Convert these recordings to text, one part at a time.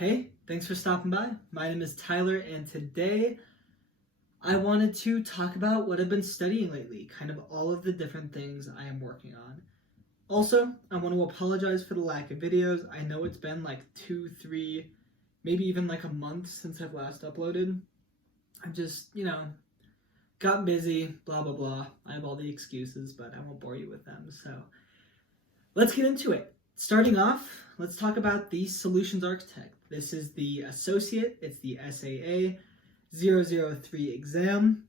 Hey, thanks for stopping by. My name is Tyler, and today I wanted to talk about what I've been studying lately, kind of all of the different things I am working on. Also, I want to apologize for the lack of videos. I know it's been like 2, 3, maybe even like a month since I've last uploaded. I've just, got busy, blah, blah, blah. I have all the excuses, but I won't bore you with them. So let's get into it. Starting off, let's talk about the Solutions Architect. This is the Associate, it's the SAA 003 exam.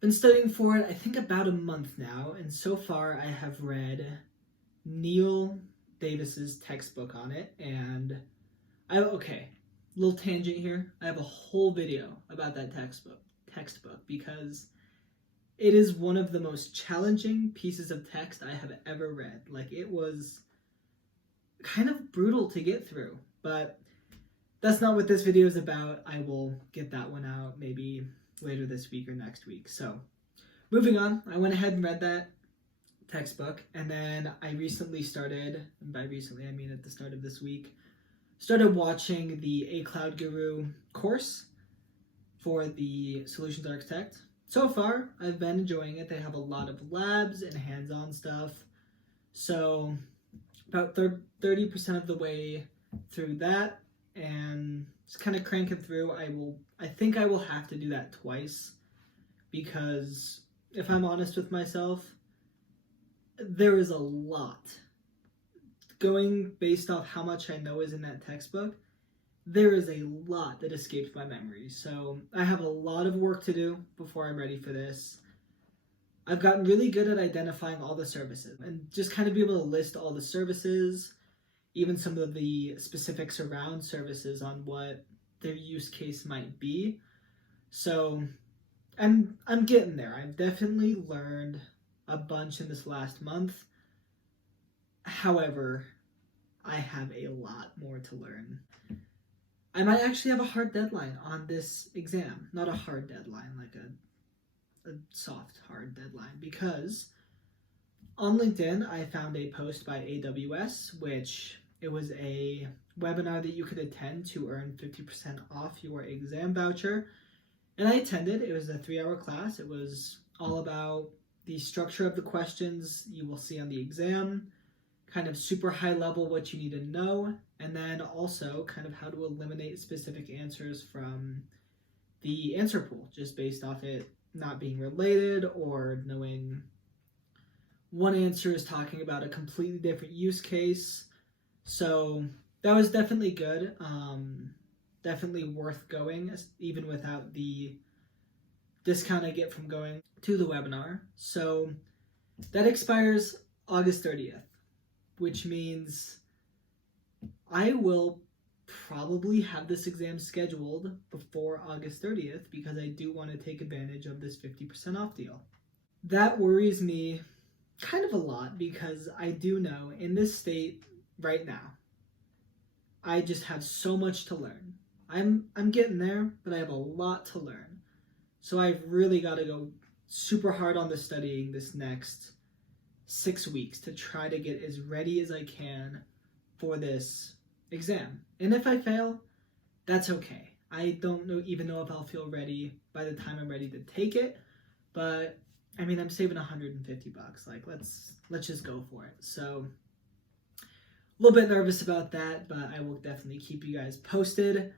Been studying for it, I think, about a month now, and so far I have read Neil Davis's textbook on it, and little tangent here. I have a whole video about that textbook because it is one of the most challenging pieces of text I have ever read. Like, it was kind of brutal to get through, but that's not what this video is about. I will get that one out maybe later this week or next week. So moving on, I went ahead and read that textbook, and then I recently started, and by recently I mean at the start of this week, started watching the A Cloud Guru course for the Solutions Architect. So far, I've been enjoying it. They have a lot of labs and hands-on stuff. So about 30% of the way through that, and just kind of cranking through. I think I will have to do that twice, because if I'm honest with myself, there is a lot. Going based off how much I know is in that textbook, there is a lot that escapes my memory. So I have a lot of work to do before I'm ready for this. I've gotten really good at identifying all the services and just kind of be able to list all the services, even some of the specifics around services on what their use case might be. So I'm getting there. I've definitely learned a bunch in this last month. However, I have a lot more to learn. I might actually have a hard deadline on this exam. Not a hard deadline, like a soft, hard deadline, because on LinkedIn, I found a post by AWS, which it was a webinar that you could attend to earn 50% off your exam voucher. And I attended. It was a 3-hour class. It was all about the structure of the questions you will see on the exam, kind of super high level what you need to know, and then also kind of how to eliminate specific answers from the answer pool, just based off it not being related or knowing one answer is talking about a completely different use case. So that was definitely good. Definitely worth going, even without the discount I get from going to the webinar. So that expires August 30th, which means I will probably have this exam scheduled before August 30th, because I do want to take advantage of this 50% off deal. That worries me kind of a lot, because I do know in this state right now, I just have so much to learn. I'm getting there, but I have a lot to learn. So I've really got to go super hard on the studying this next 6 weeks to try to get as ready as I can for this exam. And if I fail, that's okay. I don't even know if I'll feel ready by the time I'm ready to take it, but I mean, I'm saving $150. Like, let's just go for it. So a little bit nervous about that, but I will definitely keep you guys posted.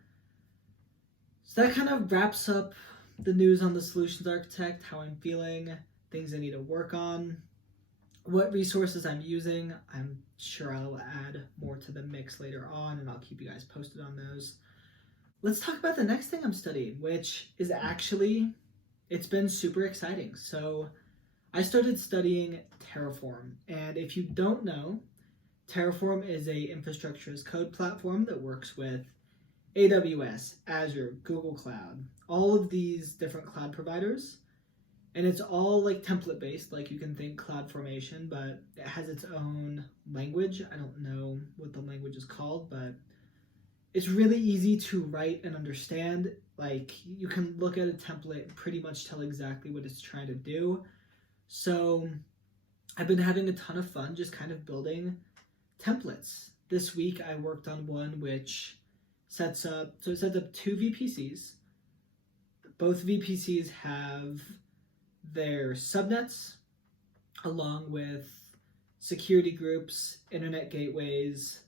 So that kind of wraps up the news on the Solutions Architect, how I'm feeling, things I need to work on, what resources I'm using. I'm sure I'll add more to the mix later on, and I'll keep you guys posted on those. Let's talk about the next thing I'm studying, which is actually, it's been super exciting. So I started studying Terraform, and if you don't know, Terraform is a infrastructure as code platform that works with AWS, Azure, Google Cloud, all of these different cloud providers. And it's all like template based, like you can think CloudFormation, but it has its own language. I don't know what the language is called, but it's really easy to write and understand. Like, you can look at a template and pretty much tell exactly what it's trying to do. So I've been having a ton of fun just kind of building templates. This week I worked on one which sets up two VPCs. Both VPCs have their subnets along with security groups, internet gateways,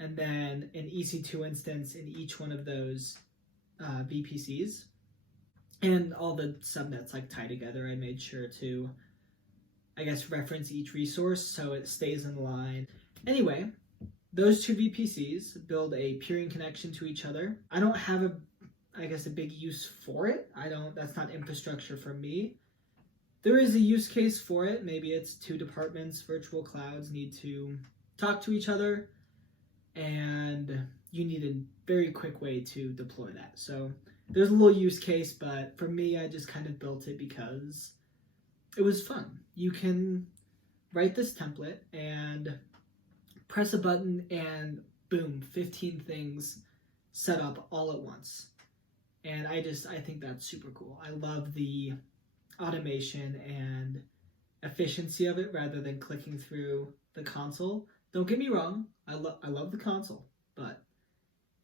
and then an EC2 instance in each one of those VPCs. And all the subnets like tie together. I made sure to, I guess, reference each resource so it stays in line. Anyway, those two VPCs build a peering connection to each other. I don't have a big use for it. That's not infrastructure for me. There is a use case for it. Maybe it's two departments, virtual clouds need to talk to each other, and you need a very quick way to deploy that. So there's a little use case, but for me, I just kind of built it because it was fun. You can write this template and press a button and boom, 15 things set up all at once. And I think that's super cool. I love the automation and efficiency of it rather than clicking through the console. Don't get me wrong, I love the console, but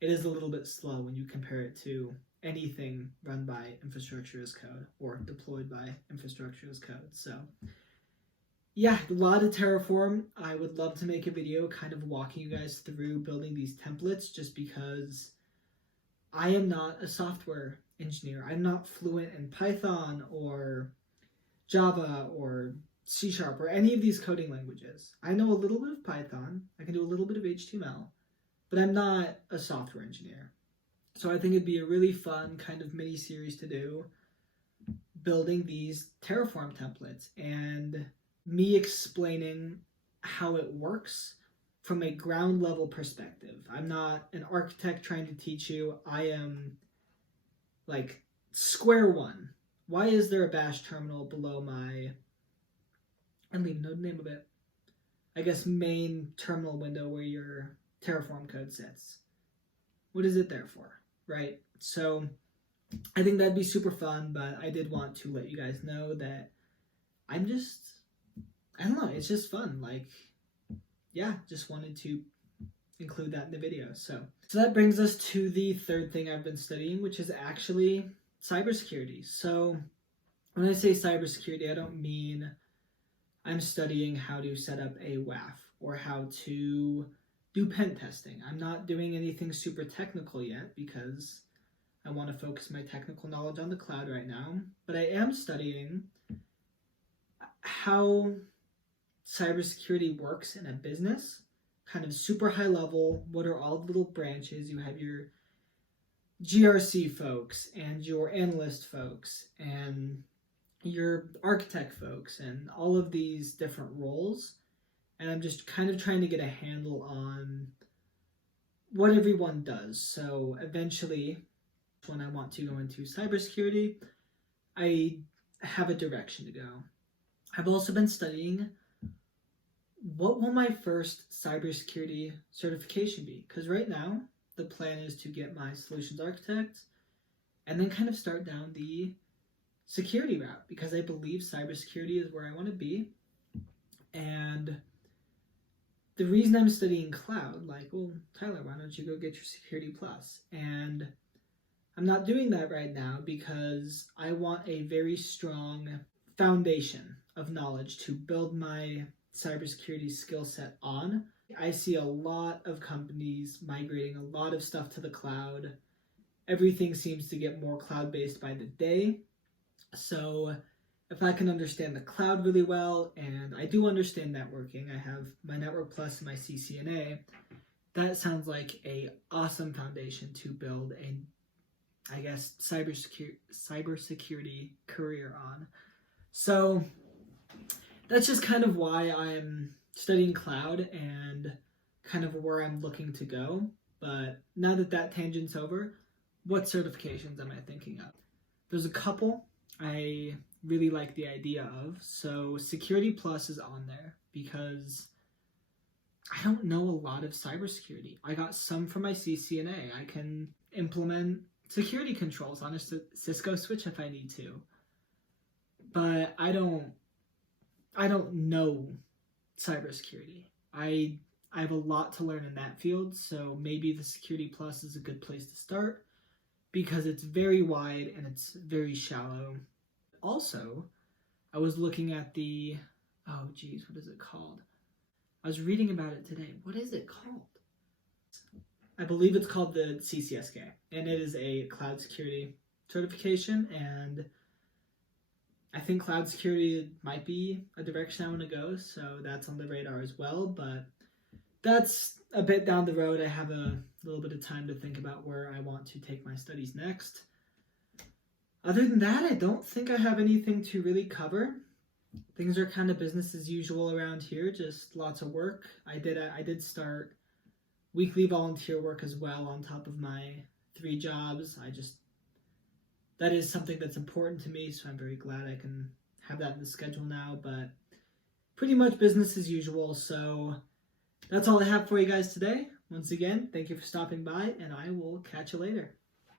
it is a little bit slow when you compare it to anything run by infrastructure as code or deployed by infrastructure as code. So yeah, a lot of Terraform. I would love to make a video kind of walking you guys through building these templates, just because I am not a software engineer. I'm not fluent in Python or Java or C# or any of these coding languages. I know a little bit of Python. I can do a little bit of HTML, but I'm not a software engineer. So I think it'd be a really fun kind of mini series to do, building these Terraform templates and me explaining how it works from a ground level perspective. I'm not an architect trying to teach you. I am like square one. Why is there a bash terminal below my, I don't even know the name of it, I guess main terminal window where your Terraform code sits? What is it there for, right? So I think that'd be super fun, but I did want to let you guys know that I don't know, it's just fun. Like, yeah, just wanted to include that in the video. So that brings us to the third thing I've been studying, which is actually cybersecurity. So when I say cybersecurity, I don't mean I'm studying how to set up a WAF or how to do pen testing. I'm not doing anything super technical yet because I want to focus my technical knowledge on the cloud right now. But I am studying how cybersecurity works in a business, kind of super high level. What are all the little branches? You have your GRC folks and your analyst folks and your architect folks and all of these different roles. And I'm just kind of trying to get a handle on what everyone does. So eventually, when I want to go into cybersecurity, I have a direction to go. I've also been studying what will my first cybersecurity certification be? Because right now, the plan is to get my solutions architect and then kind of start down the security route, because I believe cybersecurity is where I want to be. And the reason I'm studying cloud, like, well, Tyler, why don't you go get your Security Plus? And I'm not doing that right now because I want a very strong foundation of knowledge to build my cybersecurity skill set on. I see a lot of companies migrating a lot of stuff to the cloud. Everything seems to get more cloud-based by the day. So if I can understand the cloud really well, and I do understand networking, I have my Network Plus and my CCNA, that sounds like a awesome foundation to build a, I guess, cybersecurity career on. So that's just kind of why I'm studying cloud and kind of where I'm looking to go. But now that tangent's over, what certifications am I thinking of? There's a couple I really like the idea of. So Security Plus is on there because I don't know a lot of cybersecurity. I got some from my CCNA. I can implement security controls on a Cisco switch if I need to. But I don't know cybersecurity. I I have a lot to learn in that field, so maybe the Security Plus is a good place to start because it's very wide and it's very shallow. Also, I was looking at what is it called? I was reading about it today. What is it called? I believe it's called the CCSK, and it is a cloud security certification, and I think cloud security might be a direction I want to go, so that's on the radar as well, but that's a bit down the road. I have a little bit of time to think about where I want to take my studies next. Other than that, I don't think I have anything to really cover. Things are kind of business as usual around here, just lots of work. I did start weekly volunteer work as well on top of my 3 jobs. That is something that's important to me, so I'm very glad I can have that in the schedule now, but pretty much business as usual. So that's all I have for you guys today. Once again, thank you for stopping by, and I will catch you later.